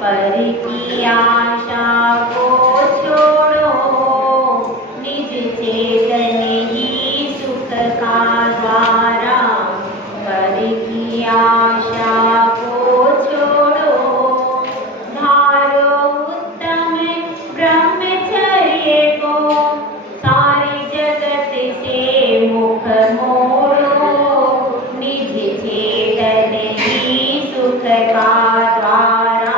पर की आशा को छोड़ो, निज चेतन ही सुख का द्वारा। पर की आशा को छोड़ो, धारो उत्तम ब्रह्मचर्य को, सारे जगत से मुख मोड़ो, निज चेतन ही सुख का द्वारा।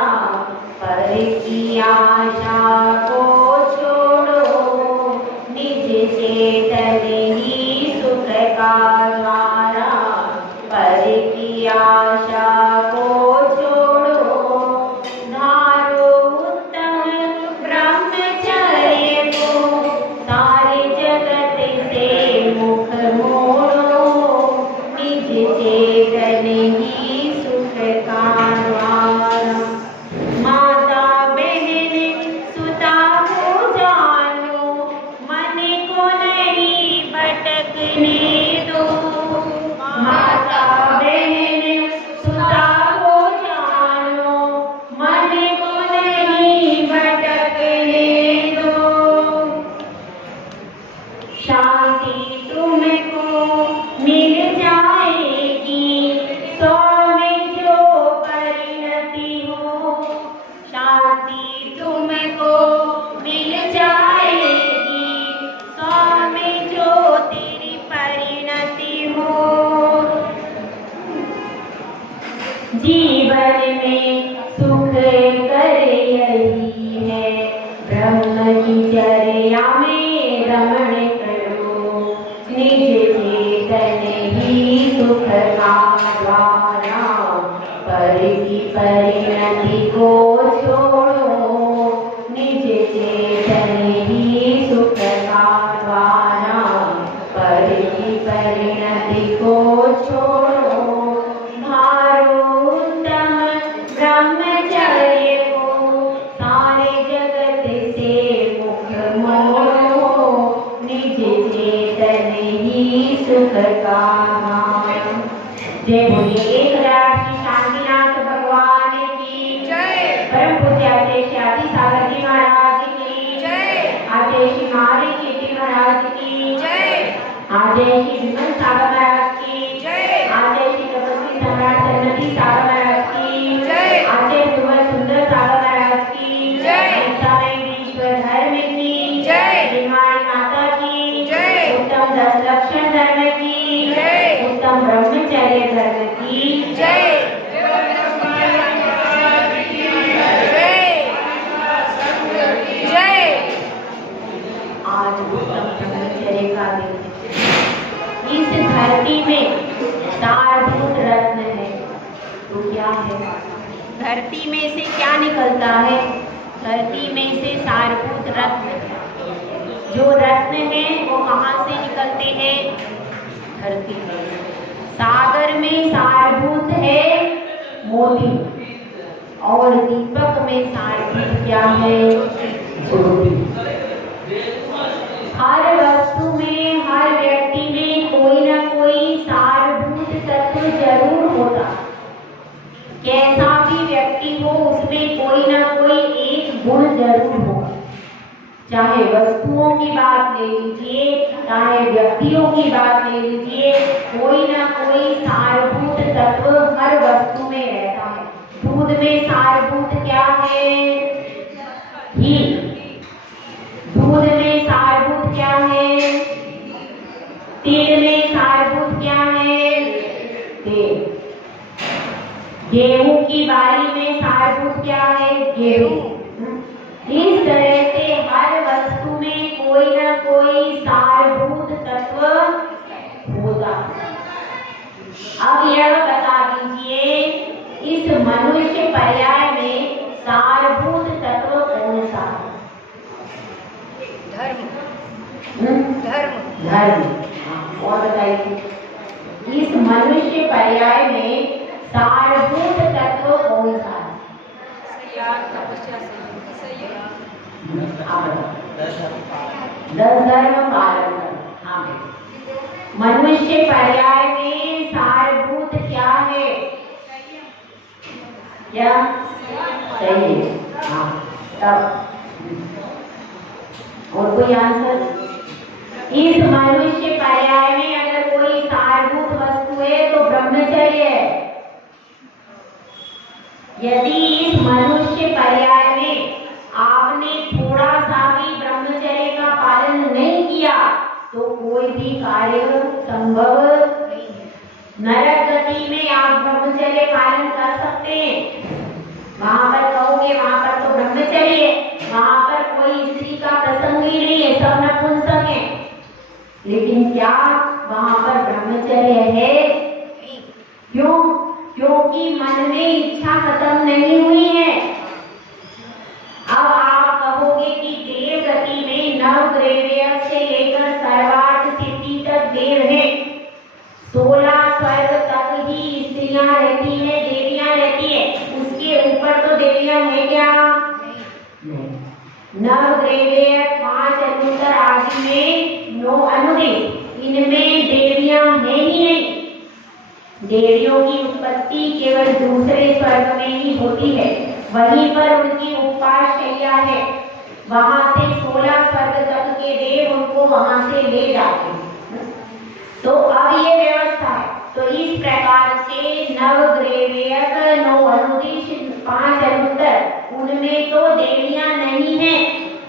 पर की आशा को छोड़ो, निज चेतन ही सुख का द्वारा। पर की आशा को छोड़ो, धारो उत्तम ब्रह्मचर्य को, सारे जगत से मुख मोड़ो, निज चेतन ही सुख का द्वारा। माता बहन सुता को जानो, मन को नहीं भटकने दो। माता बहन सुता को जानो, मन को नहीं भटकने दो। शांति तुमको मिल जाएगी, सौ में जो परिणति हो। शांति तुमको मिल जाएगी, सौ में जो तेरी परिणति हो। जीवन में सुख कर यही है, ब्रह्म की चर्या में रमण करो, निज चेतन ही सुख का द्वारा। पर की परिणति को छोड़ो, निज चेतन ही सुख का द्वारा। पर की परिणति को छोड़ो, धारो उत्तम ब्रह्मचर्य को, सारे जगत से मुख मोड़ो, निज चेतन ही सुख का द्वारा। जय बोलिए एक रात की शांतिनाथ भगवान की जय। परम पूज्य आचार्य श्री आदि सागर जी महाराज की जय। आचार्य श्री माली कीर्ति महाराज की जय। आचार्य श्री विमल सागर महाराज की जय। आचार्य श्री तपस्वी सम्राट सन्नति सागर महाराज की जय। आचार्य कुंवर सुंदर सागर महाराज की जय। ईश्वर धर्म की जय। निर्वाणी माता की जय। उत्तम दस लक्षण धर्म की जय। उत्तम ब्रह्मचर्य धर्म की जय। आज उत्तम ब्रह्मचर्य का दिन। इस धरती में सारभूत रत्न है, तो क्या है? धरती में से क्या निकलता है? धरती में से सारभूत रत्न। जो रत्न है वो कहाँ से निकलते हैं? धरती में। सागर में सारभूत है मोती, और दीपक में सारभूत क्या है? ज्योति। हर वस्तु में, हर व्यक्ति में कोई ना कोई सारभूत तत्व जरूर होता। कैसा भी व्यक्ति हो, उसमें कोई ना कोई एक गुण जरूर होगा। चाहे वस्तुओं की बात ले लीजिए, चाहे व्यक्तियों की बात ले लीजिए, कोई ना कोई सारभूत तत्व हर वस्तु में रहता है। दूध में सारभूत क्या है? घी। दूध में सारभूत क्या है? तेल में सारभूत क्या है? तेल। गेहूं की बारी में सारभूत क्या है? गेहूं। इस तरह से हर वस्तु में कोई ना कोई सारभूत तत्व होता है। अब यह बता दीजिए, इस मनुष्य पर्याय में सारभूत तत्व कौन सा है? धर्म। धर्म। धर्म। और बताइए, इस मनुष्य पर्याय में सारभूत तत्व कौन सा है? दस धर्म पालन करना। हाँ, मनुष्य पर्याय में सारभूत क्या है? क्या सही है? हाँ, तब और कोई आंसर? इस मनुष्य पर्याय में अगर कोई सारभूत वस्तु है तो ब्रह्मचर्य है। यदि इस मनुष्य पर्याय में आपने थोड़ा सा भी ब्रह्मचर्य का पालन नहीं किया तो कोई भी कार्य संभव नहीं है। नरक गति में आप ब्रह्मचर्य पालन कर सकते हैं, वहां पर कहोगे वहां पर तो ब्रह्मचर्य है, वहां पर कोई स्त्री का प्रसंग ही नहीं है, सब नपुंसक है, लेकिन क्या वहां पर ब्रह्मचर्य है? क्यों? क्योंकि मन में इच्छा खत्म नहीं हुई है। अब आप कहोगे कि देव गति में नवग्रह से लेकर सर्वार्थ सिद्धि तक देव है, 16 स्वर्ग तक ही स्त्रियां रहती है, देवियां रहती है, उसके ऊपर तो देवियां है क्या? नहीं। नवग्रह 5 अनुत्तर आदि में 9 अनुदित, इनमें देवियां है ही नहीं। देवियों की उत्पत्ति केवल दूसरे स्वर्ग में ही होती है, वहीं पर उनकी उपास शैया है, वहां से 16 स्वर्ग तक के देव उनको वहां से ले जाते हैं। तो अब ये व्यवस्था है। तो इस प्रकार से नवग्रह 9 अनुदित 5 अनुत्तर, उनमें तो देवियां नहीं है,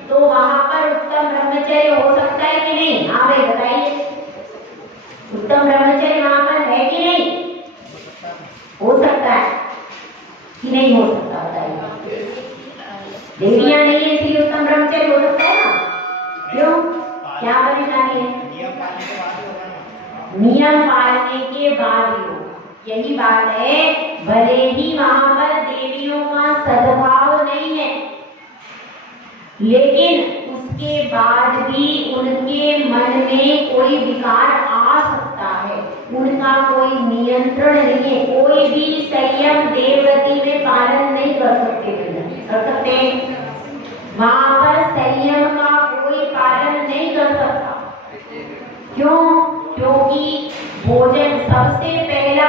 तो वहां पर उत्तम ब्रह्मचर्य हो सकता है कि नहीं? हाँ भाई बताइए, उत्तम ब्रह्मचर्य वहां पर है कि नहीं? हो सकता है कि नहीं हो सकता? बताइए। देवियां नहीं है इसलिए उत्तम ब्रह्मचर्य हो सकता है ना? क्यों? क्या परेशानी है? नियम पालने के बाद ही हो, यही बात है। भले ही वहां पर देवियों का सद्भाव नहीं है, लेकिन उसके बाद भी उनके मन में कोई विकार आ सकता है, उनका कोई नियंत्रण नहीं है। कोई भी संयम देवव्रती में पालन नहीं कर सकते, कर सकते हैं? वहां पर संयम का कोई पालन नहीं कर सकता। क्यों? क्योंकि भोजन सबसे पहला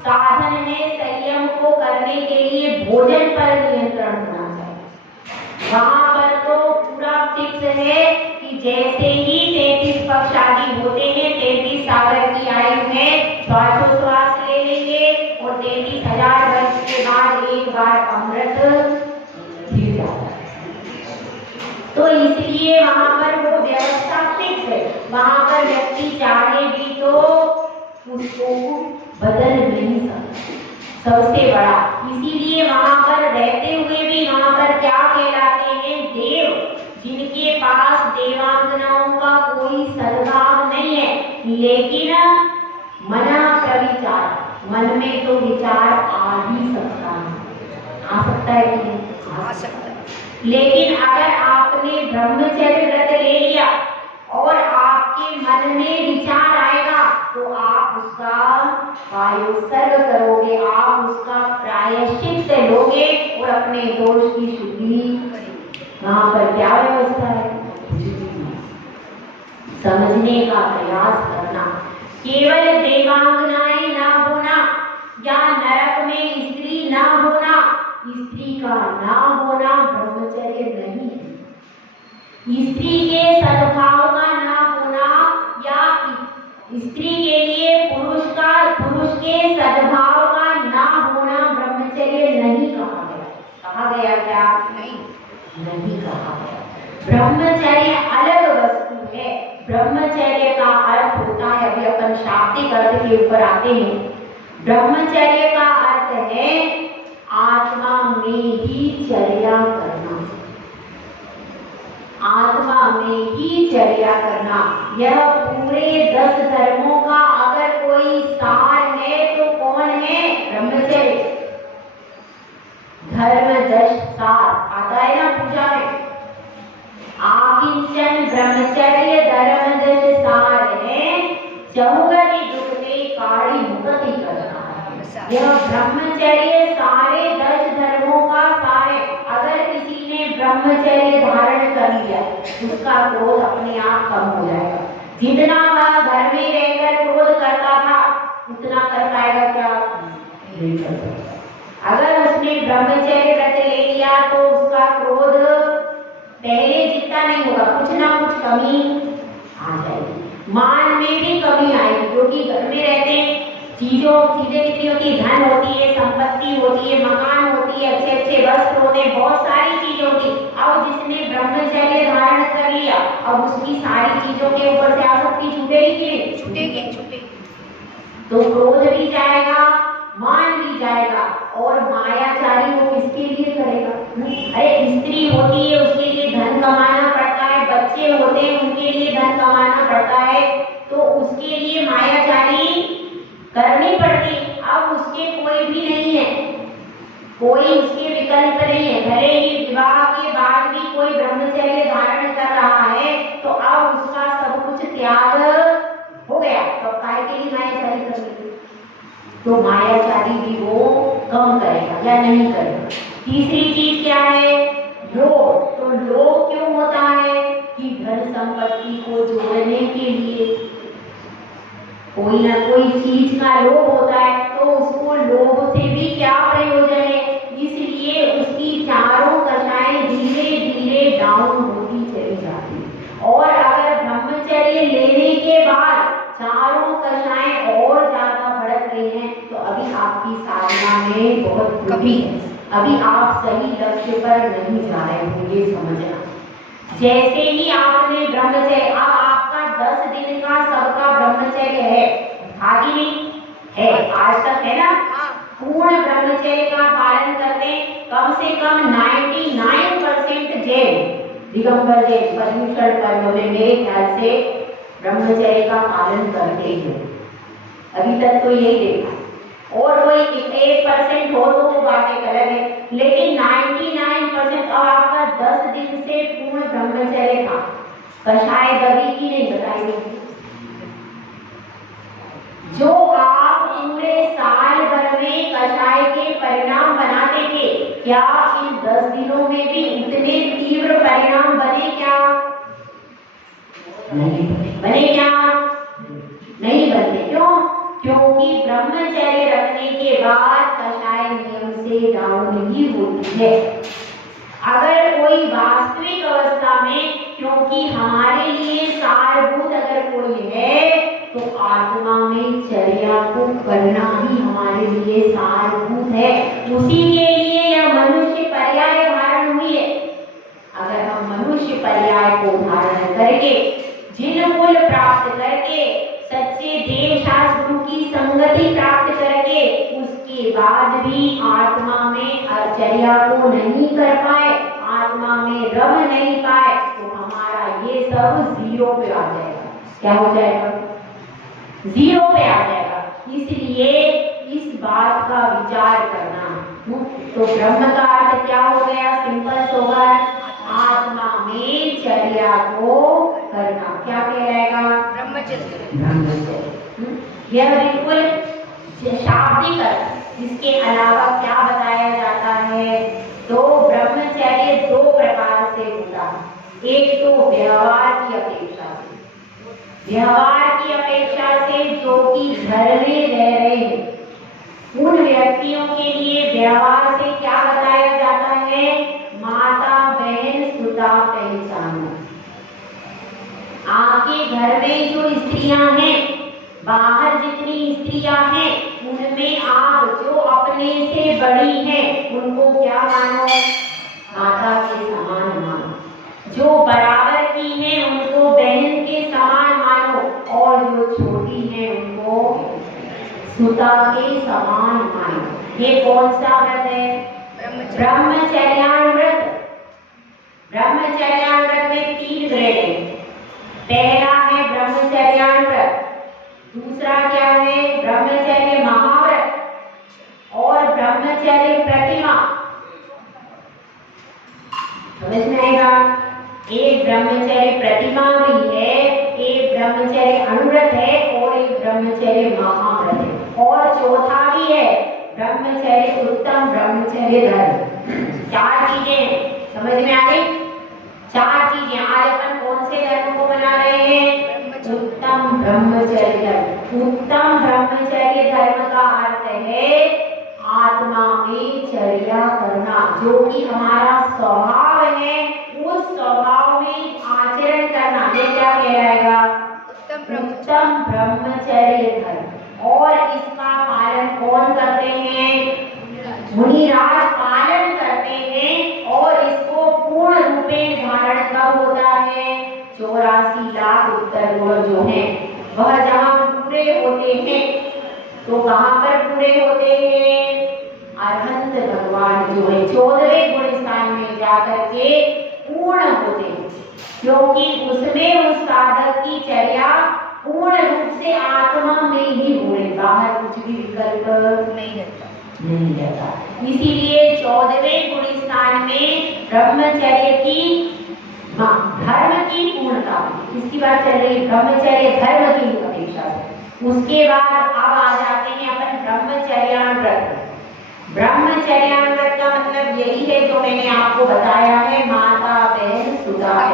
साधन है संयम को करने के लिए, भोजन पर नियंत्रण होना चाहिए। वहां पर तो पूरा फिक्स है कि जैसे ही 33 पक्ष आदि होते हैं, 33 सागर की आयु में श्वासोश्वास ले लेंगे और 33,000 वर्ष के बाद एक बार अमृत गिर जाता है। तो इसलिए वहां पर वो व्यवस्था फिक्स है, वहां पर व्यक्ति चाहे भी तो उसको बदल नहीं सकता, सबसे बड़ा। इसीलिए वहां पर रहते हुए भी वहां पर क्या कहलाते हैं? देव, जिनके पास देवांगनाओं का कोई सद्भाव नहीं है, लेकिन मना प्रविचार, मन में तो विचार आ ही सकता है। आ सकता है कि नहीं? आ सकता है। लेकिन अगर आपने ब्रह्मचर्य व्रत ले लिया और आपके मन में विचार आएगा तो आप उसका कायोत्सर्ग करोगे, आप उसका प्रायश्चित लोगे और अपने दोष की शुद्धि। वहां पर क्या व्यवस्था है? समझने का प्रयास करना। केवल देवांगनाएं ना होना या नरक में स्त्री ना होना, स्त्री का ना होना ब्रह्मचर्य नहीं है। स्त्री के सद्भाव का ना होना या स्त्री के लिए पुरुष के सद्भाव का ना होना ब्रह्मचर्य नहीं कहा गया। कहा गया क्या? नहीं कहा गया। ब्रह्मचर्य अलग वस्तु है। ब्रह्मचर्य का अर्थ होता है, अभी अपन शाब्दिक अर्थ के ऊपर आते हैं। ब्रह्मचर्य का अर्थ है आत्मा में ही चर्या करना, आत्मा में ही चर्या करना। यह पूरे 10 धर्मों का अगर कोई सार है तो कौन है? ब्रह्मचर्य। धर्म 10 सार आता है ना पूजा में, आकिंचन ब्रह्मचर्य धर्म 10 सार है, चहुगति दुखते काढ़ी मुक्ति करना। यह ब्रह्मचर्य सारे 10 धर्मों का सार है। अगर किसी ने ब्रह्मचर्य धारण कर लिया, उसका क्रोध अपने आप कम हो जाएगा। जितना वह घर में रहकर क्रोध करता था, उतना कर पाएगा क्या? नहीं कर सकता। अगर उसने ब्रह्मचर्य व्रत ले लिया तो उसका क्रोध पहले जितना नहीं होगा, कुछ ना कुछ कमी आ जाएगी, मान में भी कमी आएगी, क्योंकि घर में रहते हैं, चीजें कितनी होती है, धन होती है, संपत्ति होती है, मकान होती है, अच्छे अच्छे वस्त्र होते हैं, बहुत सारी चीजें होती है। अब जिसने ब्रह्मचर्य धारण कर लिया, अब उसकी सारी चीजों के ऊपर से आसक्ति छूटेगी कि नहीं? छूटेगी। तो क्रोध भी जाएगा, मान भी जाएगा, और मायाचारी वो किसके लिए करेगा? अरे स्त्री होती है, उसके लिए धन कमाना पड़ता है, बच्चे होते हैं, उनके लिए धन कमाना पड़ता है, तो उसके लिए मायाचारी करनी पड़ती। अब उसके कोई भी नहीं है, कोई उसके विकल्प नहीं है, भले ही विवाह के बाद भी कोई ब्रह्मचर्य धारण कर रहा है, तो अब उसका सब कुछ त्याग हो गया, तो काय के लिए मायाचारी करेगी? तो मायाचारी भी वो कम करेगा या नहीं करेगा। तीसरी चीज क्या है? लोभ। तो लोभ क्यों होता है? कि धन संपत्ति को जोड़ने के लिए कोई ना कोई चीज का लोभ होता है, तो उसको लोभ से भी क्या प्रयोजन है, इसलिए उसकी चारों कक्षाएं धीरे धीरे डाउन होती चली जाती है। और अगर ब्रह्मचर्य लेने के बाद चारों कक्षाएं और ज्यादा बढ़ रही हैं, तो अभी आपकी साधना में बहुत कमी है, अभी आप सही लक्ष्य पर नहीं जा रहे होंगे, समझना। जैसे ही आपने ब्रह्मचर्य, अब आपका 10 दिन का सबका ब्रह्मचर्य है, आगे नहीं है, आज तक है ना, पूर्ण ब्रह्मचर्य का पालन करते, कम से कम 99% जैन, दिगंबर जैन पर्युषण पर्व में मेरे ख्याल से ब्रह्मचर्य का पालन करते हैं, अभी तक तो यही देखा। और कोई 1% हो तो वो बात एक अलग है, लेकिन 99% और आपका 10 दिन से पूर्ण ब्रह्मचर्य था। कषाय दबी की नहीं बताई गई, जो आप पूरे साल भर में कषाय के परिणाम बनाते थे, क्या इन 10 दिनों में भी उतने तीव्र परिणाम बने क्या? नहीं बने क्या? नहीं बनते। क्यों? क्योंकि ब्रह्मचर्य रखने के बाद कषाय नियम से डाउन ही होती है। अगर कोई वास्तविक अवस्था में, क्योंकि हमारे लिए सारभूत अगर कोई है, तो आत्मा में चर्या को करना ही हमारे लिए सारभूत है, उसी के लिए यह मनुष्य पर्याय धारण हुई है। अगर हम मनुष्य पर्याय को धारण करके, जिन मूल प्राप्त करके, सच्चे देव शास्त्र की संगति प्राप्त करके, उसके बाद भी आत्मा में चर्या को नहीं कर पाए, आत्मा में रम नहीं पाए, तो हमारा ये सब जीरो पे आ जाएगा। क्या हो जाएगा? जीरो पे आ जाएगा। इसलिए इस बात का विचार करना। तो ब्रह्म का अर्थ क्या हो गया? सिंपल सोबर, आत्मा में चर्या को करना। क्या कहलाएगा? ब्रह्मचर्य। यह बिल्कुल शाब्दिक अर्थ। इसके अलावा क्या बताया जाता है? तो ब्रह्मचर्य 2 प्रकार से होता है। एक तो व्यवहार की अपेक्षा से, व्यवहार की अपेक्षा से जो कि घर में रह रहे हैं, उन व्यक्तियों के लिए व्यवहार से क्या बताया जाता है? माता बहन सुता पहचानो। आपके घर में जो स्त्रियां हैं, बाहर जितनी स्त्रियां हैं, उनमें आप जो अपने से बड़ी हैं, उनको क्या मानो? माता के समान मानो। जो बराबर की हैं, उनको बहन के समान मानो, और जो छोटी हैं, उनको सुता के समान मानो। ये कौन सा व्रत है? ब्रह्मचर्यान व्रत। ब्रह्मचर्यान व्रत में 3 ग्रेड है। पहला है ब्रह्मचर्यान व्रत, दूसरा क्या है? ब्रह्मचर्य महाव्रत, और ब्रह्मचर्य प्रतिमा। समझ में आएगा? एक ब्रह्मचर्य प्रतिमा भी है, एक ब्रह्मचर्य अनुव्रत है, और एक ब्रह्मचर्य महाव्रत है, और चौथा भी है ब्रह्मचर्य उत्तम ब्रह्मचर्य धर्म। 4 चीजें समझ में आ गई? 4 चीजें। आज अपन कौन से धर्म को बना रहे हैं? उत्तम ब्रह्मचर्य धर्म। उत्तम ब्रह्मचर्य धर्म का अर्थ है आत्मा में चर्या करना, जो कि हमारा स्वभाव है, उस स्वभाव में आचरण करना, ये क्या कहलाएगा? उत्तम ब्रह्मचर्य धर्म। और इसका पालन कौन करते हैं? मुनिराज पालन करते हैं। और इसको पूर्ण रूपेण धारण कब होता है? 84 लाख उत्तर गुण जो हैं वह जहाँ पूरे होते हैं, तो कहाँ पर पूरे होते हैं? अरहंत भगवान जो है 14वें गुण स्थान में जाकर के पूर्ण होते हैं, क्योंकि उसमें उस साधक की चर्या पूर्ण रूप से आत्मा में ही हो रही, बाहर कुछ भी विकल्प नहीं रहता। इसीलिए 14वें गुण स्थान में ब्रह्मचर्य की धर्म की पूर्णता, इसकी बात चल रही ब्रह्मचर्य धर्म की अपेक्षा से। उसके बाद अब आ जाते हैं अपन ब्रह्मचर्याव्रत। ब्रह्मचर्याव्रत का मतलब यही है जो मैंने आपको बताया है, माता बहन सुधा है।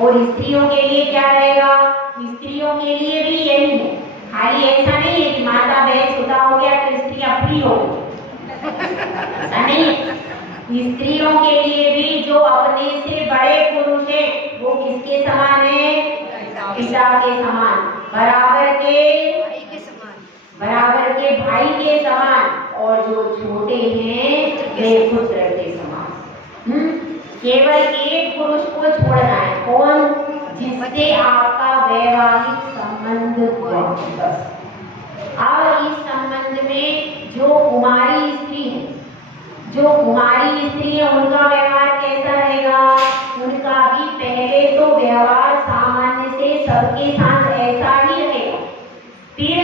और स्त्रियों के लिए क्या रहेगा? स्त्रियों के लिए भी यही है। खाली ऐसा नहीं है कि माता बहन सुधा हो गया तो स्त्रियां फ्री हो गई, ऐसा नहीं। स्त्रियों के लिए भी जो अपने से बड़े पुरुष हैं वो किसके समान है? पिता के समान, बराबर के भाई के समान। और जो छोटे हैं वे पुत्र के समान। केवल एक पुरुष को छोड़ना है, कौन? जिससे आपका वैवाहिक संबंध हुआ। अब इस संबंध में जो कुमारी स्त्री है, उनका व्यवहार कैसा रहेगा? उनका भी पहले तो व्यवहार सामान्य से सबके साथ ऐसा ही रहेगा। फिर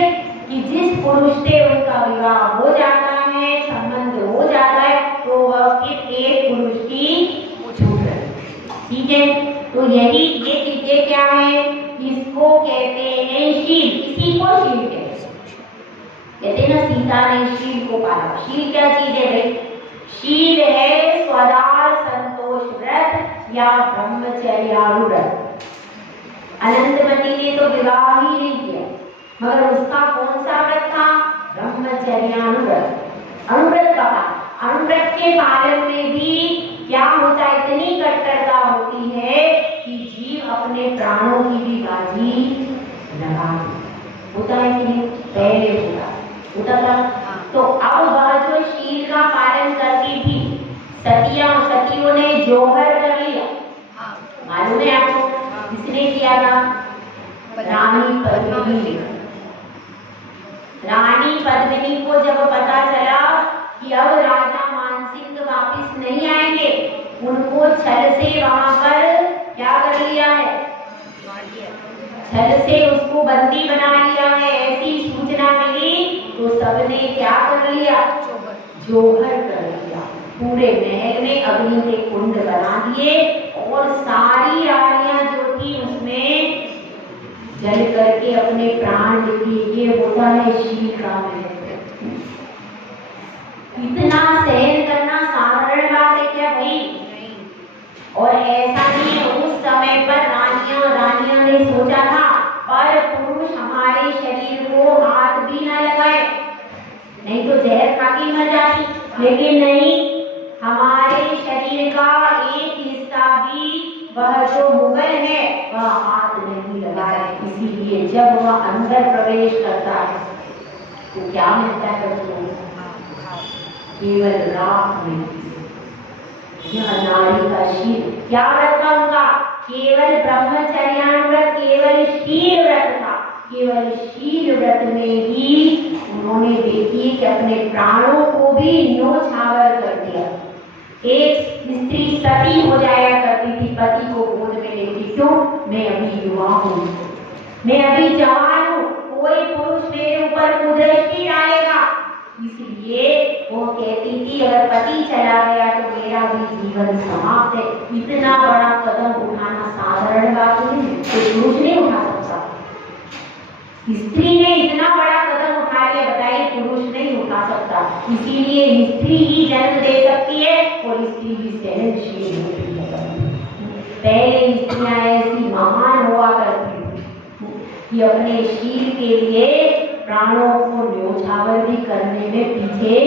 कि जिस पुरुष से उनका विवाह हो जाता है, संबंध हो जाता है, तो वह फिर एक पुरुष की छूट है। ठीक है, तो यही ये चीजें क्या है? इसको कहते हैं शील। इसी को शील कहते हैं ना, सीता ने शील को पाला। शील क्या चीज है भाई? शील है स्वदार संतोष व्रत या ब्रह्मचर्याव्रत। अनंतमती ने तो विवाह ही नहीं किया, मगर उसका कौन सा व्रत था? ब्रह्मचर्याव्रत। अनुव्रत का पालन। अनुव्रत के पालन में भी क्या होता है? इतनी कट्टरता होती है कि जीव अपने प्राणों की भी बाजी लगा होता है कि नहीं? पहले होता था। तो अब वह जो शील का पालन करती थी, सतियों ने जोहर कर लिया। मालूम है आपको किसने किया था? रानी पद्मिनी को जब पता चला कि अब राजा मानसिंह वापिस नहीं आएंगे, उनको छल से वहां पर क्या कर लिया है? छल से उसको बंदी बना लिया है। ऐसी सूचना मिली तो सबने क्या कर लिया? जोहर कर लिया। पूरे महल में अग्नि के कुंड बना दिए और सारी रानियां जो थी उसमें जल करके अपने प्राण दे दिए। ये होता है शील का महत्व। इतना सहन करना साधारण बात है क्या भाई? और ऐसा नहीं है, उस समय पर रानियां ने सोचा था पर पुरुष हमारे शरीर को हाथ भी न लगाए, नहीं तो जहर खा के मर जाती। लेकिन नहीं, हमारे शरीर का एक हिस्सा भी वह जो मुगल है वह हाथ नहीं लगाए। इसीलिए जब वह अंदर प्रवेश करता है तो क्या मिलता है? केवल राख मिलती है। यह नारी का शील। क्या व्रत था उनका? केवल ब्रह्मचर्याव्रत, केवल शील व्रत था। केवल शील व्रत में ही उन्होंने देखिए कि अपने प्राणों को भी न्योछावर कर दिया। एक स्त्री सती हो जाया करती थी, पति को गोद में लेती, क्यों? मैं अभी युवा हूँ, मैं अभी जवान हूँ, कोई पुरुष मेरे ऊपर कुदृष्टि डालेगा। इसलिए वो कहती थी अगर पति चला गया तो मेरा भी जीवन समाप्त है। इतना बड़ा कदम उठाना साधारण बात नहीं है, कोई पुरुष नहीं उठा सकता। स्त्री ने इतना बड़ा कदम उठा लिया, बताइए पुरुष नहीं उठा सकता। इसीलिए स्त्री ही जन्म दे सकती है और स्त्री ही सहनशील होती है। पहले स्त्रियां ऐसी महान हुआ करती थी कि अपने शील के लिए प्राणों को न्योछावर भी करने में पीछे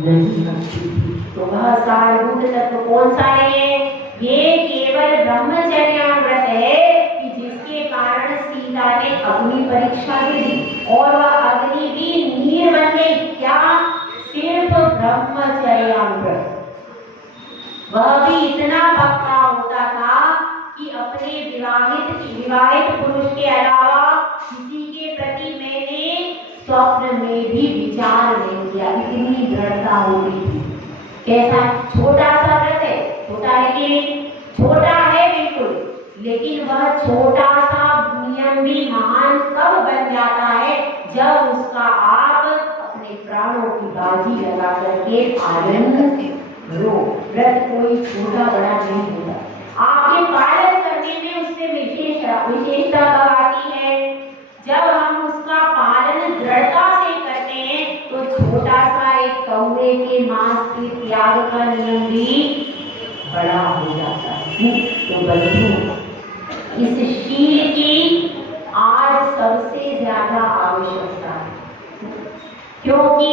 नहीं करती थी। तो वह सारभूत तत्व कौन सा है? ये केवल ब्रह्मचर्य व्रत है कि जिसके कारण सीता ने अग्नि परीक्षा दे दी और वह अग्नि भी नीर बन गई। क्या? सिर्फ ब्रह्मचर्य व्रत। वह भी इतना पक्का होता था कि अपने विवाहित पुरुष के अलावा किसी के प्रति मैंने स्वप्न में भी विचार नहीं किया। इतनी दृढ़ता हो गई थी। कैसा छोटा सा व्रत है, छोटा है कि नहीं? छोटा है बिल्कुल, लेकिन वह छोटा सा नियम भी महान कब बन जाता है? जब उसका आप अपने प्राणों की बाजी लगा करके पालन करो। व्रत कोई छोटा बड़ा नहीं होता। आपके पालन करने में उससे विशेषता कब आती है? जब हम उसका पालन दृढ़ता से करते हैं तो छोटा सा एक कौवे के मांस के त्याग का नियम भी बड़ा हो जाता है। तो बंधु, इस शील की आज सबसे ज्यादा आवश्यकता है, क्योंकि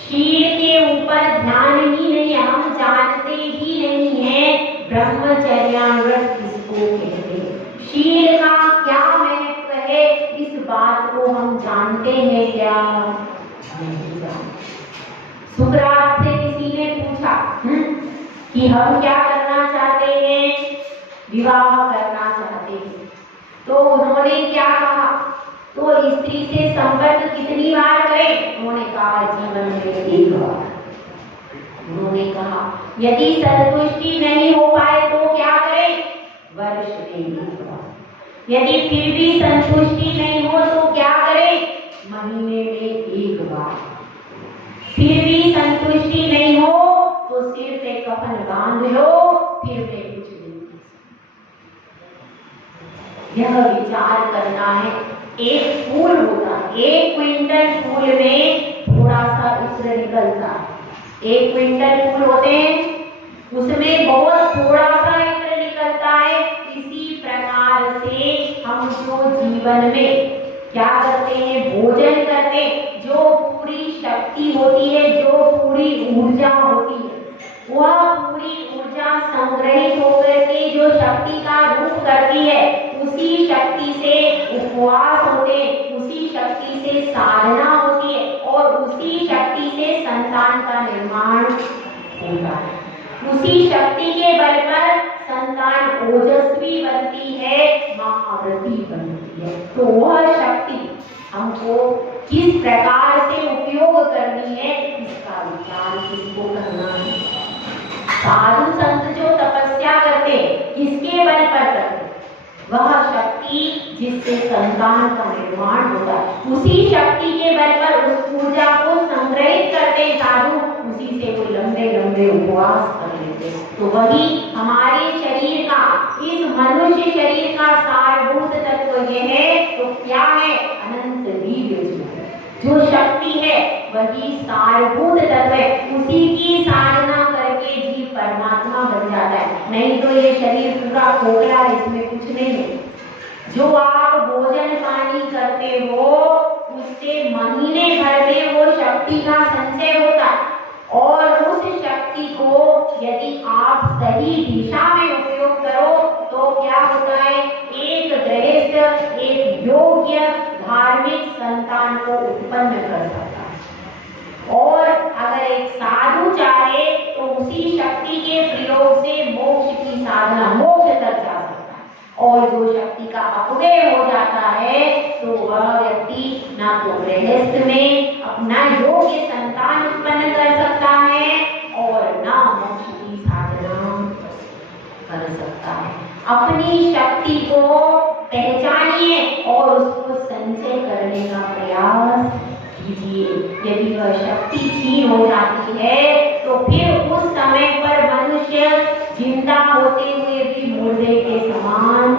शील के ऊपर ध्यान ही नहीं, हम जानते ही नहीं है ब्रह्मचर्य व्रत किसको कहते हैं, शील का क्या महत्व है, इस बात को हम जानते हैं क्या? नहीं जानते। सुकरात से किसी ने पूछा कि हम क्या करना चाहते हैं? विवाह करना चाहते हैं। तो उन्होंने क्या कहा? तो स्त्री से संपर्क कितनी बार करें? उन्होंने कहा जीवन में एक बार। उन्होंने कहा यदि संतुष्टि नहीं हो पाए तो क्या करें? वर्ष में एक बार। यदि फिर भी संतुष्टि नहीं हो तो क्या करें? महीने में एक बार। फिर भी संतुष्टि नहीं हो तो सिर पे कफन बांध लो, फिर मैं कुछ नहीं। यह विचार करना है। एक फूल होता है, 1 क्विंटल फूल में थोड़ा सा इत्र निकलता है। 1 क्विंटल फूल होते हैं, उसमें बहुत थोड़ा सा इत्र निकलता है। इसी प्रकार से हम जो जीवन में क्या करते हैं? भोजन करते हैं, जो पूरी शक्ति होती है, जो पूरी ऊर्जा होती है, वह पूरी ऊर्जा संग्रहित होकर के जो शक्ति का रूप करती है, उसी शक्ति से उपवास होते, उसी शक्ति से साधना होती है और उसी शक्ति से संतान का निर्माण होता है। उसी शक्ति के बल पर संतान ओजस्वी बनती है, महाव्रती बनती है। तो वह शक्ति हमको किस प्रकार से उपयोग करनी है, इसका विचार किसको करना है? साधु संत जो तपस्या करते, किसके बल पर करते? वह शक्ति जिससे संतान का निर्माण होता है, उसी शक्ति के बल पर उस ऊर्जा को संग्रहित करते साधु, उसी से वो लंबे लंबे उपवास कर लेते। तो वही हमारे शरीर का, इस मनुष्य शरीर का सारभूत तत्व यह है। तो क्या है? अनंत वीर्य जो शक्ति है, वही सारभूत तत्व है। उसी की साधना करके जीव परमात्मा बन जाता है। नहीं तो ये शरीर पूरा खोखला है, इसमें कुछ नहीं है। जो आप भोजन पानी करते हो, उससे महीने भर में वो शक्ति का संचय होता है और उस शक्ति को यदि आप सही दिशा में उपयोग करो तो क्या होता है? एक गृहस्थ, एक योग्य धार्मिक संतान को उत्पन्न कर सकता है। और अगर एक साधु चाहे तो उसी शक्ति के प्रयोग से मोक्ष की साधना, मोक्ष तक जा सकता है। और जो शक्ति का अपव्यय हो जाता है तो वह व्यक्ति ना तो गृहस्थ में अपना योग्य संतान उत्पन्न कर सकता है और ना मोक्ष की साधना कर सकता है। अपनी शक्ति को पहचानिए और उसको संचय करने का प्रयास कीजिए। यदि वह शक्ति क्षीण हो जाती है तो फिर उस समय पर मनुष्य जिंदा होते हुए भी मुर्दे के समान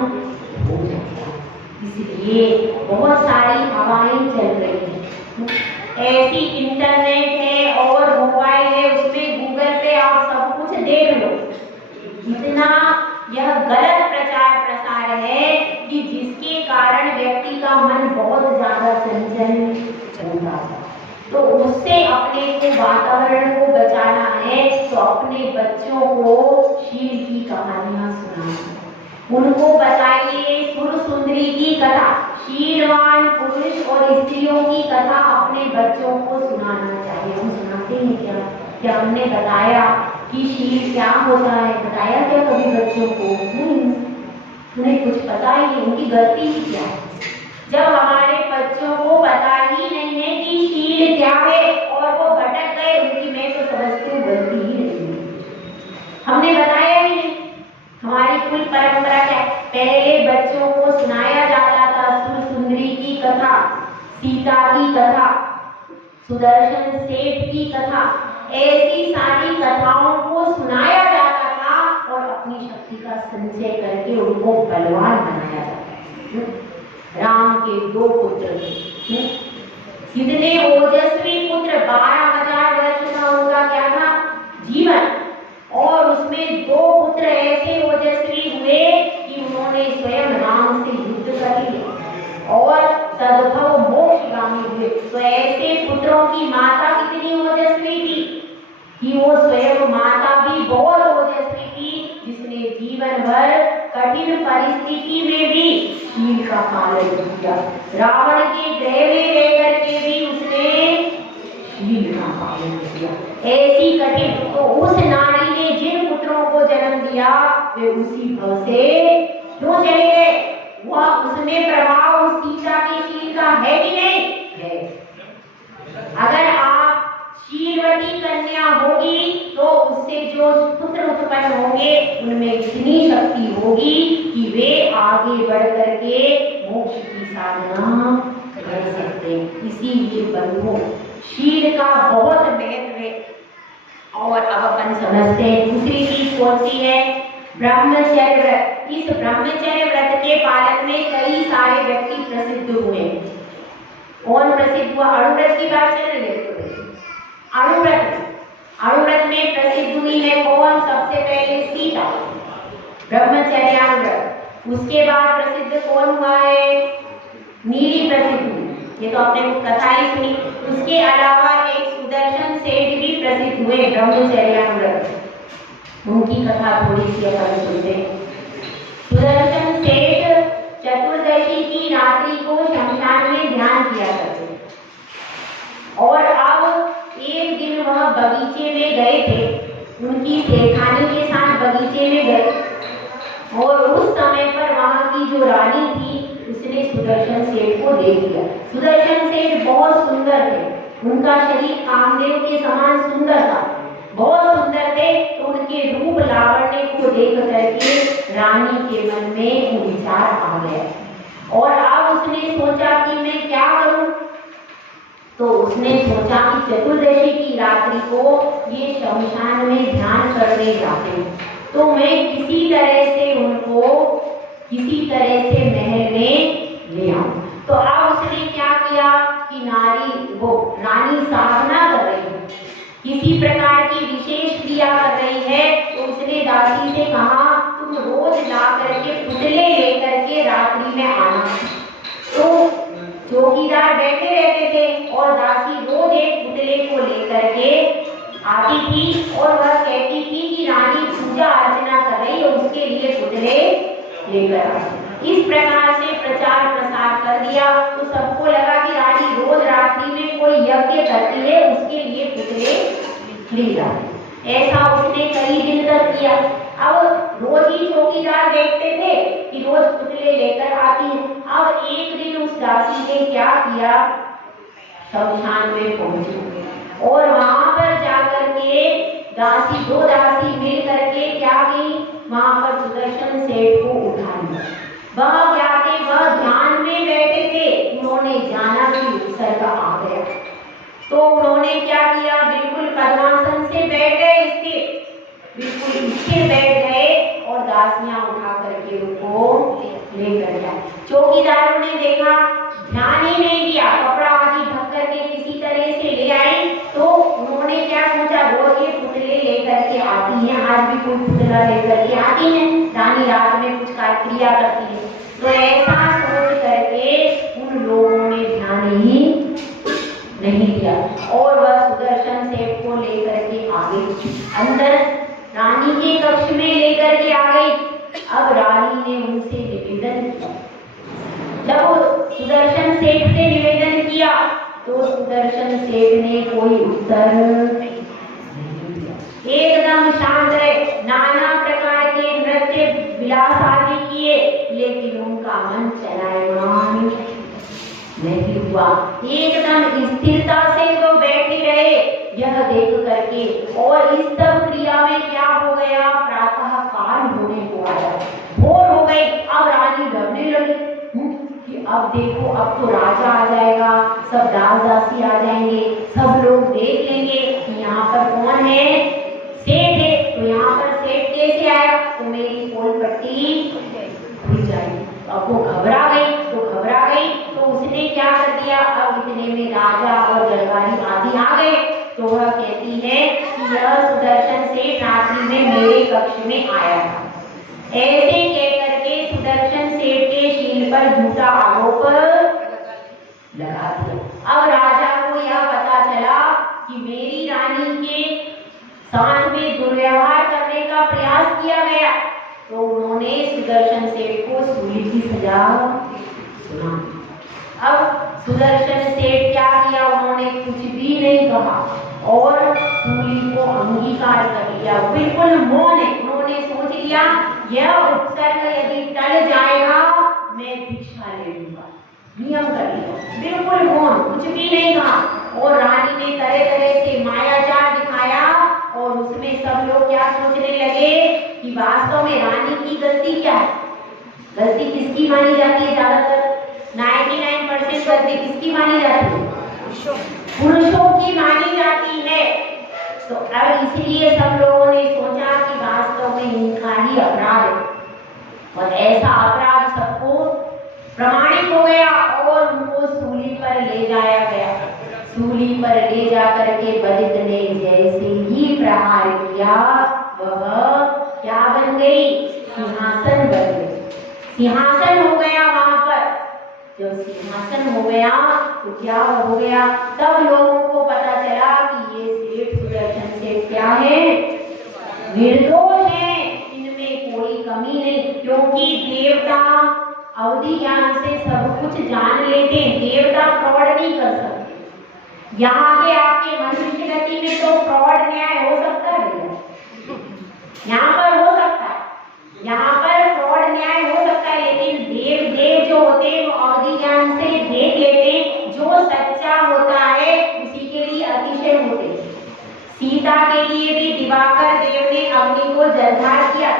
हो जाता है। इसलिए बहुत सारी हवाएं चल रही हैं, ऐसी इंटरनेट है और मोबाइल है, उसमें गूगल पे आप सब कुछ देख लो। इतना यह गलत प्रचार प्रसार है कि जिसके कारण व्यक्ति का मन बहुत ज्यादा चंचल होता है। तो उससे अपने को वातावरण को बचाना है तो अपने बच्चों को शील की कहानियां सुनाइए, उनको बताइए सुर सुंदरी की कथा, शीलवान पुरुष और स्त्रियों की कथा अपने बच्चों को सुनाना चाहिए। हम सुनाते हैं क्या? क्या हमने बताया कि शील क्या होता है? बताया क्या कभी बच्चों को? नहीं, उन्हें कुछ पता ही नहीं, उनकी गलती ही क्या है? जब हमारे बच्चों को पता ही नहीं है कि शील क्या है और वो भटक गए, उनकी मैं तो समझती हूँ गलती ही नहीं है, हमने बताया ही नहीं। हमारी कुल परंपरा क्या? पहले बच्चों को सुनाया जाता था सुर सुंदरी की कथा, सीता की कथा, सुदर्शन सेठ की कथा, ऐसी सारी कथाओं को सुनाया जाता था और अपनी शक्ति का संचय करके उनको बलवान बनाया जाता था। राम के 2 पुत्र थे, कितने ओजस्वी पुत्र, 12,000 वर्ष का उनका क्या था जीवन, और उसमें 2 पुत्र ऐसे ओजस्वी हुए कि उन्होंने स्वयं राम से युद्ध कर लिया और सद्भव मोक्षगामी हुए। तो ऐसे पुत्रों की माता कितनी ओजस्वी थी कि वो स्वयं माता भी बहुत ओजस्वी थी, जिसने जीवन भर कठिन परिस्थिति में भी शील का पालन किया। रावण के ग्रह में रहकर के भी उसने शील का पालन किया। ऐसी कठिन, तो उस नारी ने जिन पुत्रों को जन्म दिया वे उसी भव से क्यों चले गए? वह उसमें प्रभाव उस सीता के शील का है कि नहीं है? अगर आप शीलवती कन्या होगी तो उससे जो पुत्र उत्पन्न होंगे उनमें इतनी शक्ति होगी कि वे आगे बढ़ करके मोक्ष की साधना कर सकते हैं। इसीलिए बंधुओं, शील का बहुत महत्व है। और अब अपन समझते हैं दूसरी चीज कौन सी है? ब्रह्मचर्य व्रत। इस ब्रह्मचर्य व्रत के पालन में कई सारे व्यक्ति प्रसिद्ध हुए। कौन प्रसिद्ध हुआ? अणुव्रत की बात चल रही है। अणुव्रत में प्रसिद्ध हुई है कौन? सबसे पहले सीता, ब्रह्मचर्यानुव्रत। उसके बाद प्रसिद्ध कौन हुआ है? नीली प्रसिद्ध हुई, ये तो आपने कथा ही सुनी। उसके अलावा एक सुदर्शन सेठ भी प्रसिद्ध हुए ब्रह्मचर्यानुव्रत, उनकी कथा थोड़ी सी अपन सुनते हैं। सुदर्शन सेठ चतुर्दशी की रात्रि को शमशान में ध्यान किया करते और अब एक दिन वह बगीचे में गए थे, उनकी सेठानी के साथ बगीचे में गए और उस समय पर वहां की जो रानी थी उसने सुदर्शन सेठ को देख लिया। सुदर्शन सेठ बहुत सुंदर थे, उनका शरीर कामदेव के समान सुंदर था, बहुत सुंदर थे। तो उनके रूप लावण्य को देख करके रानी के मन में विचार आ गया और अब उसने सोचा कि मैं क्या करूं। तो उसने सोचा कि चतुर्दशी की रात्रि को ये शमशान में ध्यान करने जाते हैं, तो मैं किसी तरह से उनको किसी तरह से महल में ले आऊं। तो अब उसने क्या किया कि रानी साधना कर रही है, किसी प्रकार की विशेष क्रिया कर रही है, तो उसने दासी से कहा तुम रोज ला करके पुतले लेकर के रात्रि में आना। तो चौकीदार बैठे रहते थे और दासी रोज एक पुतले को लेकर के आती थी और वह कहती थी कि रानी पूजा अर्चना कर रही है, उसके लिए पुतले लेकर आती। इस प्रकार से प्रचार प्रसार कर दिया तो सबको लगा कि रानी रोज रात्रि में कोई यज्ञ करती है, उसके लिए पुतले ले जाती। ऐसा उसने कई दिन तक किया। अब रोज ही चौकीदार देखते थे कि रोज पुतले लेकर आती है। अब एक दिन उस दासी ने क्या किया, शमशान में पहुंची और वहां पर जाकर के दो दासी मिल करके क्या की, वहां पर सुदर्शन सेठ को उठा लिया। वह क्या थे, वह ध्यान में बैठे थे। उन्होंने जाना कि उत्सर्ग आ गया तो उन्होंने क्या किया, बिल्कुल पद्मासन से बैठ गए, स्थिर बिल्कुल स्थिर बैठ गए और दासियां उठा करके उनको लेकर जाए। चौकीदारों ने देखा, ध्यान ही नहीं दिया, कपड़ा आदि ढक करके किसी तरह से ले आई। तो उन्होंने क्या सोचा, रोज ये पुतले लेकर के आती हैं, आज भी कोई पुतला लेकर के आती है, रानी रात में कुछ क्रिया करती है। तो ऐसा सोच करके उन लोगों ने ध्यान ही नहीं दिया और वह सुदर्शन सेठ को लेकर के आ गई अंदर, रानी के कक्ष में लेकर के आ गई। अब रानी ने उनसे निवेदन किया। जब सुदर्शन सेठ से निवेदन किया तो सुदर्शन सेठ ने कोई उत्तर नहीं दिया, एकदम शांत रहे। नाना प्रकार के नृत्य विलास आदि किए, लेकिन उनका मन चलायमान नहीं हुआ। एकदम स्थिरता से वो बैठे रहे। यह देख करके और इस सब क्रिया में क्या हो गया, प्रातः काल होने को आया, भोर हो गई। अब रानी डरने लगी कि अब देखो अब तो राजा आ जाएगा, सब दास दासी आ जाएंगे, सब लोग देख लेंगे कि यहाँ पर कौन है, सेठ है। तो यहाँ पर सेठ कैसे आया, तो मेरी पोल पट्टी खुल जाएगी। अब वो घबरा गई तो उसने क्या कर दिया, अब इतने में राजा और दरबारी आदि आ गए। तो वह कहती है कि यह सुदर्शन सेठ रात्रि में मेरे कक्ष में आया था। ऐसे कह करके सुदर्शन सेठ के शील पर झूठा आरोप लगा दिया। अब राजा को यह पता चला कि मेरी रानी के साथ में दुर्व्यवहार करने का प्रयास किया गया। तो उन्होंने सुदर्शन सेठ को सूली की सजा सुना। अब सुदर्शन सेठ क्या किया, उन्होंने कुछ भी नहीं कहा और सूली को अंगीकार कर लिया, बिल्कुल मौन है। उन्होंने सोच लिया यह उत्सर्ग यदि टल जाएगा मैं भिक्षा ले लूंगा, नियम कर लिया, बिल्कुल मौन, कुछ भी नहीं कहा। और रानी ने तरह तरह से मायाजाल दिखाया और उसमें सब लोग क्या सोचने लगे कि वास्तव में रानी की गलती क्या है। गलती किसकी मानी जाती है, ज्यादातर 99% गलती किसकी मानी जाती है, पुरुषों की मानी जाती है। तो अब इसलिए सब लोगों ने सोचा कि वास्तव में इनका ही अपराध है और ऐसा अपराध सबको प्रमाणित हो गया और उनको सूली पर ले जाया गया। सूली पर ले जा करके बलित ने जैसे ही प्रहार किया वह क्या बन गई, सिंहासन बन गई, सिंहासन हो गया वहां पर। जब सिंहासन हो गया तो क्या हो गया, तब लोगों को पता चला कि ये सेठ सुदर्शन सेठ क्या है, निर्दोष है, इनमें कोई कमी नहीं। क्योंकि देवता अवधि ज्ञान से सब कुछ जान लेते हैं, देवता फ्रॉड नहीं कर सकते। यहाँ के आपके मनुष्य गति में तो फ्रॉड न्याय हो सकता है, यहाँ पर हो सकता है, यहाँ पर फ्रॉड न्याय हो सकता है, लेकिन देव जो होते हैं वो अवधि ज्ञान से देख लेते हैं, जो सच्चा होता है उसी के लिए अतिशय होते हैं। सीता के लिए भी दिवाकर देव ने अग्नि को जलधार किया।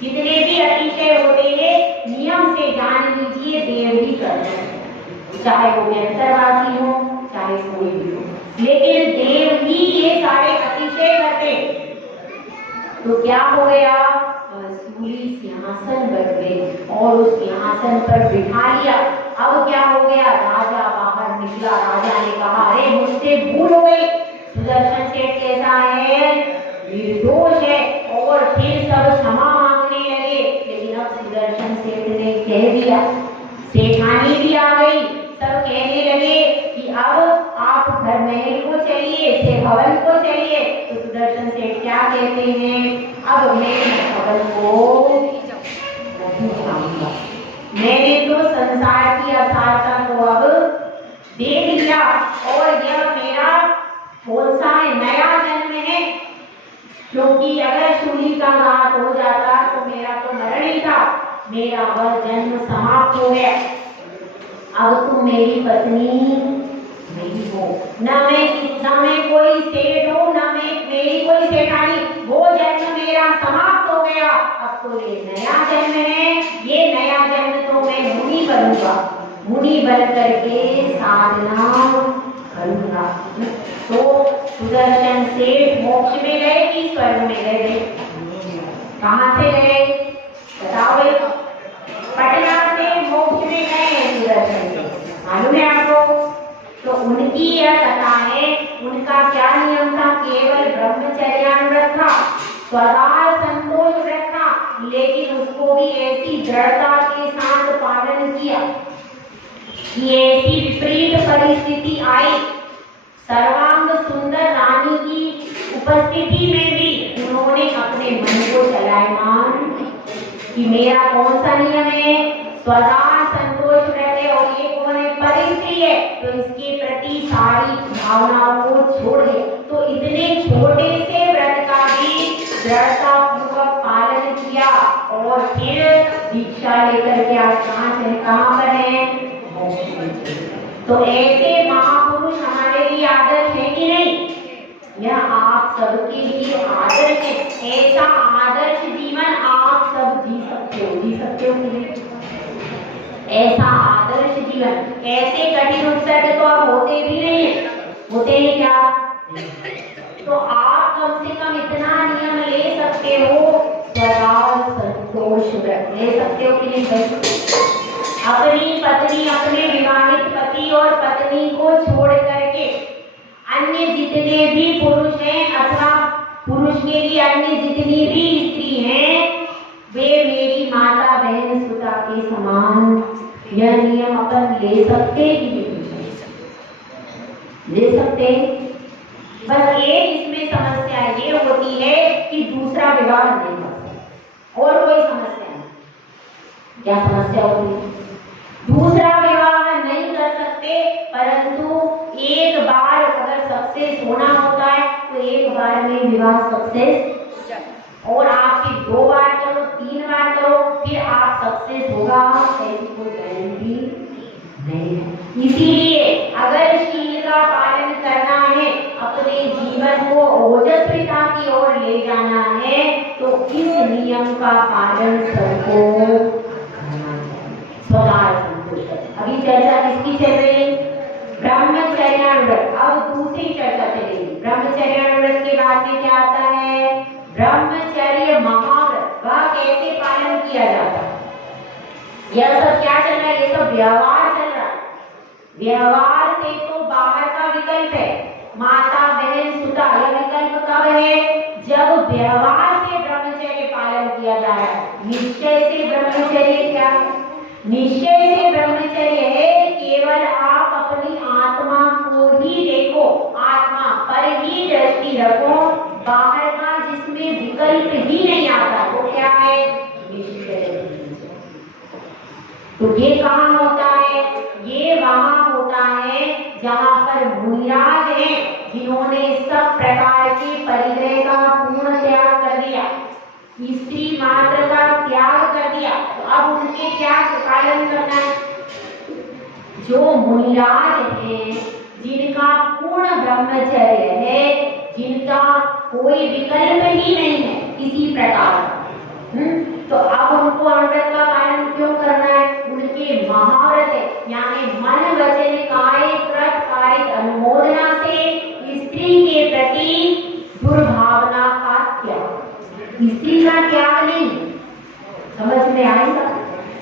जितने भी अतिशय होते हैं नियम से जान लीजिए देव ही करते हैं, चाहे वो व्यंतरवासी हो चाहे कोई भी हो, लेकिन देव ही ये सारे अतिशय करते। तो क्या हो गया, सूली सिंहासन बन गई और उस सिंहासन पर बिठा लिया। अब क्या हो गया, राजा बाहर निकला। राजा ने कहा अरे मुझसे भूल हो गई, सुदर्शन सेठ कैसा है, निर्दोष है। और फिर सब क्षमा मांगने लगे, लेकिन अब सुदर्शन सेठ ने कह दिया, सेठानी भी आ गई, सब कहने लगे कि अब आप घर महल को चलिए, से भवन को चलिए। तो सुदर्शन सेठ क्या कहते हैं, अब मैं भवन को नहीं जाऊंगा, मैंने तो संसार की असारता को अब देख लिया और यह मेरा कौन सा है, नया जन्म है। क्योंकि अगर शूली का घात हो जाता तो मेरा तो मरण ही था, मेरा वह जन्म समाप्त हो गया। अब तुम मेरी पत्नी नहीं हो, न मैं कोई सेठ हो, न मैं मेरी कोई सेठानी, वो जन्म मेरा समाप्त हो गया। अब तो ये नया जन्म है, ये नया जन्म तो मैं मुनि बनूंगा, मुनि बन करके साधना करूंगा। तो सुदर्शन सेठ मोक्ष में गए कि स्वर्ग में गए, कहाँ से गए बताओ, पटना से मोक्ष में गए सुदर्शन सेठ, मालूम है आपको। तो उनकी यह कथा है, उनका क्या नियम था, केवल ब्रह्मचर्यानुव्रत था, स्वदार संतोष व्रत था, लेकिन उसको भी ऐसी दृढ़ता के साथ पालन किया कि ऐसी विपरीत परिस्थिति आई सर्वांग सुंदर रानी की उपस्थिति में भी उन्होंने अपने मन को चलायमान कि मेरा कौन सा नियम है, सदा संतोष रहे, और ये कौन है, परिस्थिति है, तो इसके प्रति सारी भावनाओं को छोड़ दे। तो इतने छोटे से व्रत का भी दृढ़ता पूर्वक पालन किया और फिर दीक्षा लेकर के आज कहाँ पर है? तो ऐसे महापुरुष हमारे लिए आदर्श है कि नहीं? यह आप सबके लिए आदर्श है। ऐसा आदर्श जीवन आप सब जी सकते हो कि नहीं? ऐसा आदर्श जीवन, ऐसे कठिन उत्सर्ग तो आप होते भी नहीं है, होते हैं क्या? तो आप कम से कम इतना नियम ले सकते हो, सदा संतोष ले सकते हो कि नहीं? अपनी पत्नी, अपने विवाहित पति और पत्नी को छोड़ करके अन्य जितने भी पुरुष हैं अथवा पुरुष के लिए अन्य जितनी भी स्त्री हैं, वे मेरी माता बहन सुता के समान। यह नियम अपन ले सकते कि नहीं ले सकते? बस एक इसमें समस्या ये होती है कि दूसरा विवाह नहीं कर सकते, और कोई समस्या नहीं। क्या समस्या होती है? दूसरा विवाह नहीं कर सकते, परंतु एक बार अगर सक्सेस होना होता है तो एक बार में विवाह सक्सेस, और आपकी 2 बार करो, 3 बार करो, फिर आप सक्सेस होगा, ऐसी कोई गारंटी नहीं है। इसीलिए अगर शील का पालन करना है, अपने जीवन को ओजस्विता की ओर ले जाना है, तो इस नियम का पालन सबको सदा संतोष। अभी चर्चा किसकी चल रही है? ब्रह्मचर्यानुव्रत। अब दूसरी चर्चा चलेगी। ब्रह्मचर्यानुव्रत के बाद में क्या आता है? ब्रह्मचर्य महाव्रत। वह कैसे पालन किया जाता है? यह सब क्या चल रहा है? ये सब व्यवहार चल रहा है। व्यवहार से तो बाहर का विकल्प है, माता बहन सुता, यह विकल्प कब है? जब व्यवहार से ब्रह्मचर्य पालन किया जा रहा है। निश्चय से ब्रह्मचर्य क्या? निश्चय से ब्रह्मचर्य है केवल आप अपनी आत्मा को ही देखो, आत्मा पर ही दृष्टि रखो, बाहर का जिसमें विकल्प ही नहीं आता वो क्या है? निश्चय। तो ये कहाँ होता है? ये वहां होता है जहां पर मुनिराज हैं, जिन्होंने सब प्रकार के परिग्रह का पूर्ण त्याग कर दिया, स्त्री मात्र का त्याग कर दिया। तो अब उनके त्याग पालन करना है। जो मुनिराज हैं, जिनका पूर्ण ब्रह्मचर्य है, जिनका कोई विकल्प ही नहीं है किसी प्रकार का, तो अब उनको अनुव्रत का पालन क्यों करना है? उनके महाव्रत है, यानी मन वचन काय कृत कायिक अनुमोदना से स्त्री के प्रति दुर्भावना का त्याग। स्त्री का त्याग नहीं, समझ में आएगा?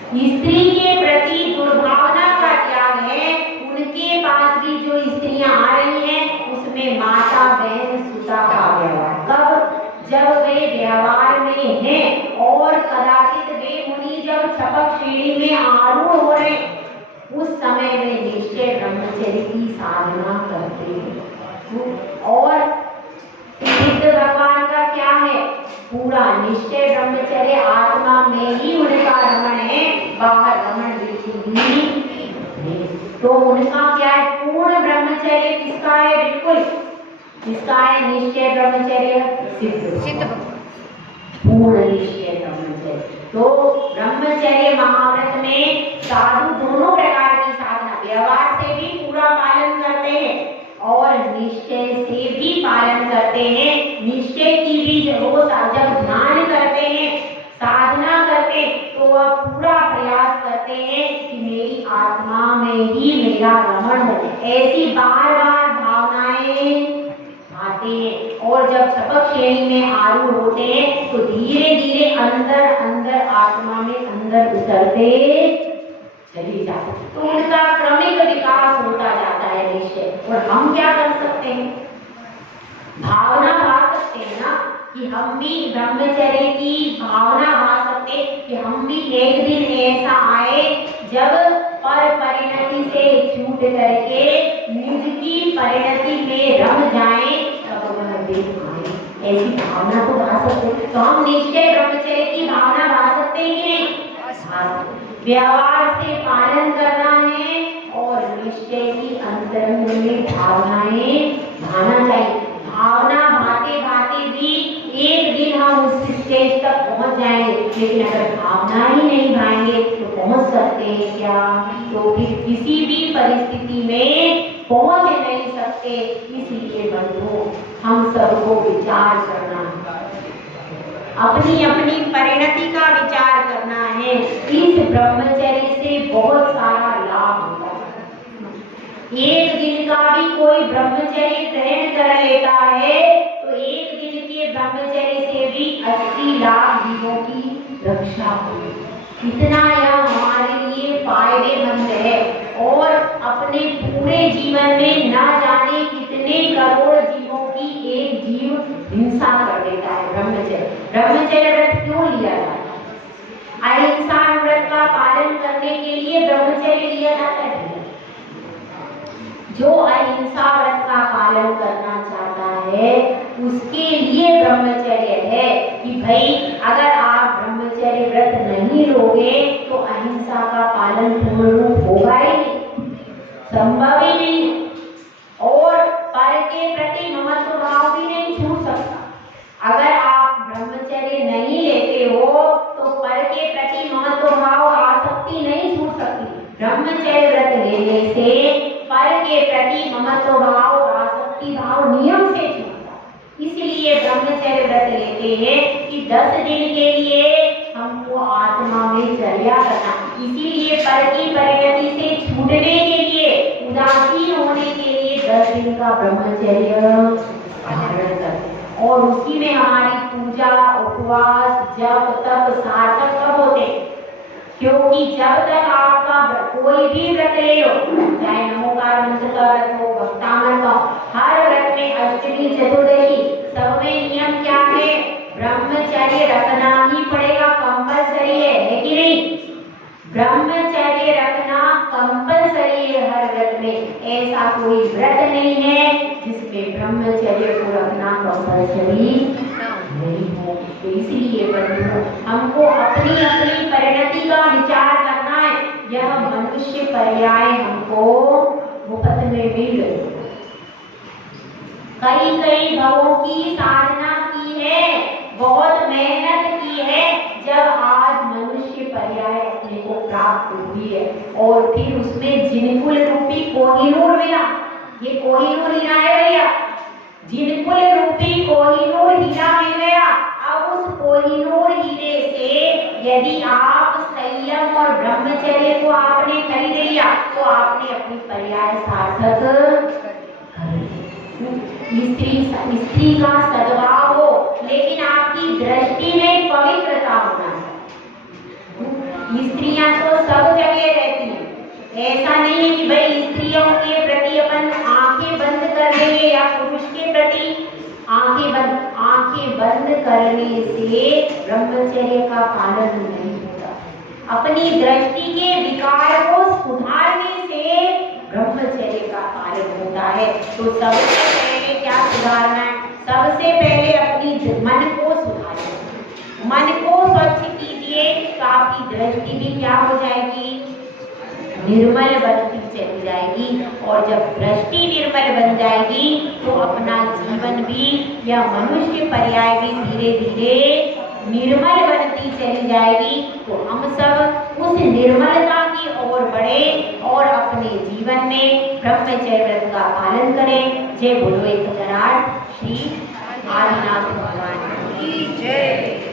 स्त्री के प्रति दुर्भावना का त्याग है। उनके पास भी जो स्त्रियां आ रही हैं, उसमें माता बहन सुता का व्यवहार। कब? जब वे व्यवहार में हैं, और कदाचित वे मुनि जब छपक श्रेणी में आरूढ़ हो रहे, उस समय वे निश्चय ब्रह्मचर्य की साधना करते हैं। और सिद्ध भगवान का क्या है? पूरा निश्चय ब्रह्मचर्य, आत्मा में ही उनका रमण है, बाहर रमण बिल्कुल नहीं। तो उनका क्या है? पूर्ण ब्रह्मचर्य किसका है? बिल्कुल किसका है? निश्चय ब्रह्मचर्य सिद्ध पूर्ण निश्चय ब्रह्मचर्य। तो ब्रह्मचर्य महाव्रत में साधु दोनों प्रकार की साधना, व्यवहार से भी पूरा पालन करते हैं और निश्चय से भी पालन करते हैं। निश्चय की भी रोज जब ध्यान करते हैं, साधना करते हैं, तो वह पूरा प्रयास करते हैं कि मेरी आत्मा में ही मेरा रमण हो। ऐसी बार बार भावनाएं आती हैं, और जब छपक श्रेणी में आरूढ़ होते हैं तो धीरे धीरे अंदर अंदर आत्मा में अंदर उतरते चली जाती, तो उनका क्रमिक विकास होता जाता है निश्चय। और हम क्या कर सकते हैं? भावना भा सकते हैं ना, कि हम भी ब्रह्मचर्य की भावना भा सकते, कि हम भी एक दिन ऐसा आए जब पर परिणति से छूट करके निज की परिणति में ऐसी भावना तो ला सकते हैं। तो हम निश्चय ब्रह्मचर्य की भावना ला सकते हैं कि नहीं? व्यवहार से पालन करना है और निश्चय की अंतरंग में भावनाएं भाना चाहिए। भावना भाते भाते भी एक दिन हम उस स्टेज तक पहुंच जाएंगे, लेकिन अगर भावना ही नहीं भाएंगे तो पहुंच सकते हैं क्या? तो फिर किसी भी परिस्थिति में पहुंच नहीं सकते। इसलिए बंधुओं, हम सबको विचार करना है, अपनी अपनी परिणति का विचार करना है। इस ब्रह्मचर्य से बहुत सारा लाभ होता है। एक दिन का भी कोई ब्रह्मचर्य ग्रहण कर लेता है तो एक दिन के ब्रह्मचर्य से भी 80 लाख जीवों की रक्षा होगी। इतना यह हमारे लिए फायदेमंद है। और अपने पूरे जीवन में ना जाने कितने करोड़ जीवों की एक जीव हिंसा कर देता है। ब्रह्मचर्य व्रत क्यों लिया जाता है? अहिंसा व्रत का पालन करने के लिए ब्रह्मचर्य लिया जाता है। जो अहिंसा व्रत का पालन करना चाहता है उसके लिए ब्रह्मचर्य है कि भाई अगर आप ब्रह्मचर्य व्रत नहीं लोगे तो अहिंसा का पालन पूर्ण रूप होगा ही नहीं, संभव ही नहीं। और पर के प्रति ममत्व भाव भी नहीं छूट सकता। अगर आप ब्रह्मचर्य नहीं लेते हो तो पर के प्रति ममत्व भाव आसक्ति नहीं छूट सकती। ब्रह्मचर्य व्रत लेने से पर के प्रति ममत्व भाव आसक्ति भाव नियम से छूटता। इसलिए ब्रह्मचर्य व्रत लेते हैं कि 10 दिन के लिए हमको आत्मा में चर्या करना। इसीलिए पर की परिणति से छूटने के लिए, उदासीन होने के लिए 10 दिन का ब्रह्मचर्य धारण करते हैं। और उसी में हमारी पूजा, उपवास, जप, तप सार्थक कब होते? क्योंकि जब तक आपका कोई भी व्रत ले लो, चाहे नमोकार मंत्र का व्रत हो, भक्तामृत का, हर व्रत में अष्टमी चतुर्दशी सब में नियम क्या है? ब्रह्मचर्य रखना ही पड़ेगा, कंपलसरी है कि नहीं? ब्रह्मचर्य रखना कंपलसरी है हर व्रत में। ऐसा कोई व्रत नहीं है जिसमें ब्रह्मचर्य को रखना कंपलसरी नहीं हो। तो इसलिए बंधुओं, हमको अपनी अपनी परिणति का विचार करना है। यह मनुष्य पर्याय हमको मुफ्त में मिल गई। कई कई भवों की साधना की है, बहुत मेहनत की है, जब आज मनुष्य पर्याय अपने को प्राप्त हुई है। और फिर उसमें जिनकुल रूपी कोहिनूर मिला। ये कोहिनूर हीरा है भैया, जिनकुल रूपी कोहिनूर हीरा मिल गया। अब उस कोहिनूर हीरे से यदि आप संयम और ब्रह्मचर्य को आपने खरीद लिया तो आपने अपनी पर्याय सार्थक। स्त्री का सद्भाव हो, लेकिन आपकी दृष्टि में पवित्रता होना है। स्त्रियां तो सब जगह रहती हैं, ऐसा नहीं है कि भाई स्त्रियों के प्रति अपन आंखें बंद कर देंगे या पुरुष के प्रति आंखें बंद करने से ब्रह्मचर्य का पालन नहीं होता। अपनी दृष्टि के विकार को सुधारने से ब्रह्मचर्य का पालन होता है। तो सबसे पहले क्या सुधारना है? सबसे पहले अपनी मन को सुधारिए, मन को स्वच्छ कीजिए तो आपकी दृष्टि भी क्या हो जाएगी? निर्मल बनती चली जाएगी। और जब दृष्टि निर्मल बन जाएगी तो अपना जीवन भी या मनुष्य पर्याय भी धीरे धीरे निर्मल बनती चली जाएगी। तो हम सब उस निर्मलता की ओर बढ़े और अपने जीवन में ब्रह्मचर्य व्रत का पालन करें। जय बोलो एक करार श्री आदिनाथ भगवान की जय।